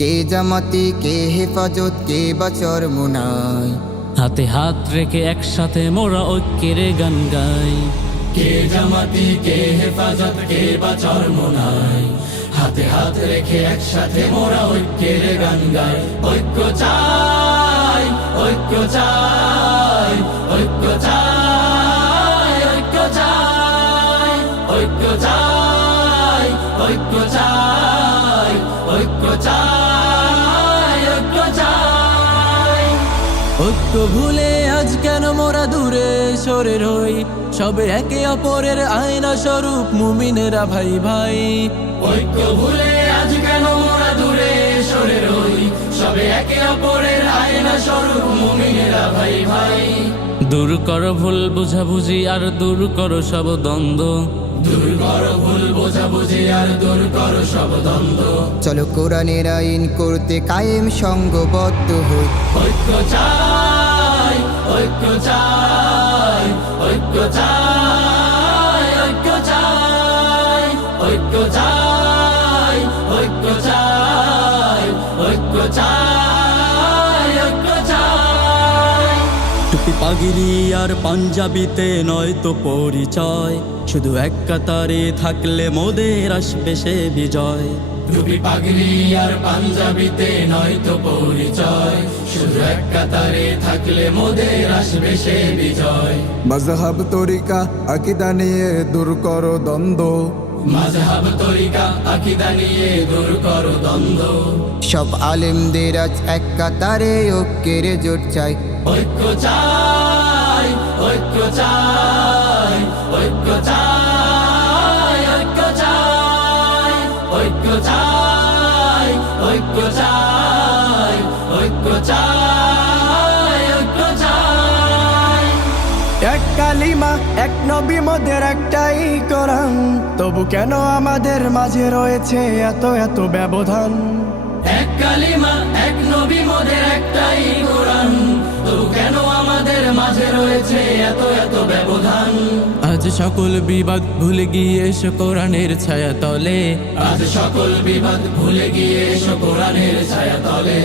কে জামাতি কে হেফাজত কে বছর মুনাই? হাতে হাত রেখে একসাথে মোরা ঐক্যের গান গাই। কে জামাতি কে হেফাজত কে বাচর মোনাই? হাতে হাত রেখে একসাথে মোরা ঐক্যের গান গাই। ঐক্য চাই ঐক্য চাই ঐক্য চাই ঐক্য চাই ঐক্য চাই ঐক্য চাই ঐক্য চাই। ঐক্য ভুলে আজ কেন মোরা দূরে সরে রই সবে একে অপরের আয়না স্বরূপ মুমিনেরা ভাই ভাই। ঐক্য ভুলে আজ কেন মোরা দূরে সরে রই সবে একে অপরের আয়না স্বরূপ মুমিনেরা ভাই ভাই। দূর কর ভুল বুঝাবুঝি আর দূর কর সব দ্বন্দ্ব। বোঝাবুঝি আর চলো কোরআনের আইন করতে কায়েম সঙ্গবদ্ধ হই। ঐক্য চাই ঐক্য চাই ঐক্য চাই ঐক্য চাই ঐক্য চাই ঐক্য চাই ঐক্য চাই পাগিরি আর পাঞ্জাবিতে নয় তো পরিচয়। শুধু এক কাতারে থাকলে মোদের আসবে সে বিজয়। টুপি পাগড়ি আর পাঞ্জাবিতে নয়তো পরিচয়। শুধু এক কাতারে থাকলে মোদের আসবে সে বিজয়। মজহব তরিকা আকিদা নিয়ে দূর করো দ্বন্দ্ব। মাঝহাব তরিকা আকিদা নিয়ে দূর করো দ্বন্দ্ব। সব আলেমদের আজ এক কাতারে ঐক্যের জোট চাই। ঐক্য চাই ঐক্য চাই ঐক্য চাই ঐক্য চাই ঐক্য চাই ঐক্য চাই ঐক্য চাই ঐক্য চাই। এক কালিমা এক নবী মোদের একটাই কোরআন। তবু কেন আমাদের মাঝে রয়েছে এত এত ব্যবধান? এক কালিমা এক নবী মোদের একটাই রয়েছে এত এত ব্যবধান। আজ সকল বিবাদ ভুলে গিয়ে এসো কোরআনের ছায়া তলে। আজ সকল বিবাদ ভুলে গিয়ে এসো কোরআনের ছায়া তলে।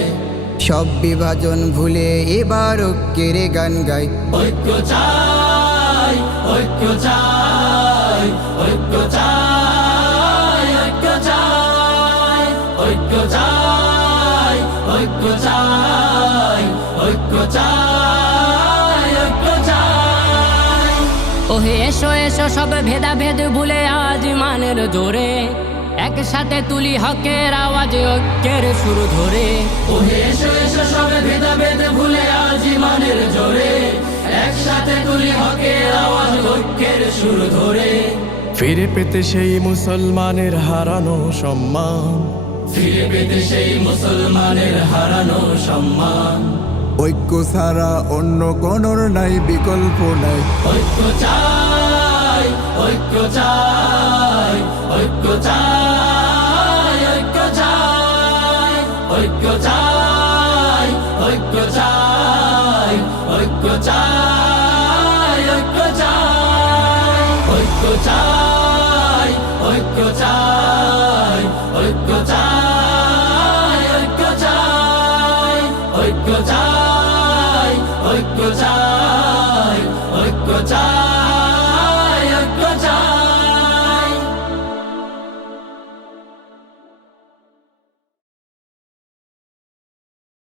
সব বিভাজন ভুলে এবার ঐক্যের গান গাই। ঐক্য চাই ঐক্য চাই ঐক্য চাই ঐক্য চাই ঐক্য চাই ঐক্য চাই ঐক্য চাই। ওহে এসো এসো সব ভেদাভেদ ভুলে আজ মানের জোরে। একসাথে তুলি হকের আওয়াজ ঐক্যের শুরু ধরে। ওহে এসো এসো সব ভেদাভেদ ভুলে আজ ইমানের জোরে। একসাথে তুলি হকের আওয়াজ ঐক্যের সুর ধরে। ফিরে পেতে সেই মুসলমানের হারানো সম্মান। ফিরে পেতে সেই মুসলমানের হারানো সম্মান। ঐক্য ছাড়া অন্য কোনর নাই বিকল্প নাই ঐক্য চাই ঐক্য চাই ঐক্য চাই ঐক্য চাই ঐক্য চাই ঐক্য চাই ঐক্য চাই ঐক্য চাই ঐক্য চাই ঐক্য চাই ঐক্য চাই ঐক্য চাই ঐক্য চাই ঐক্য চাই।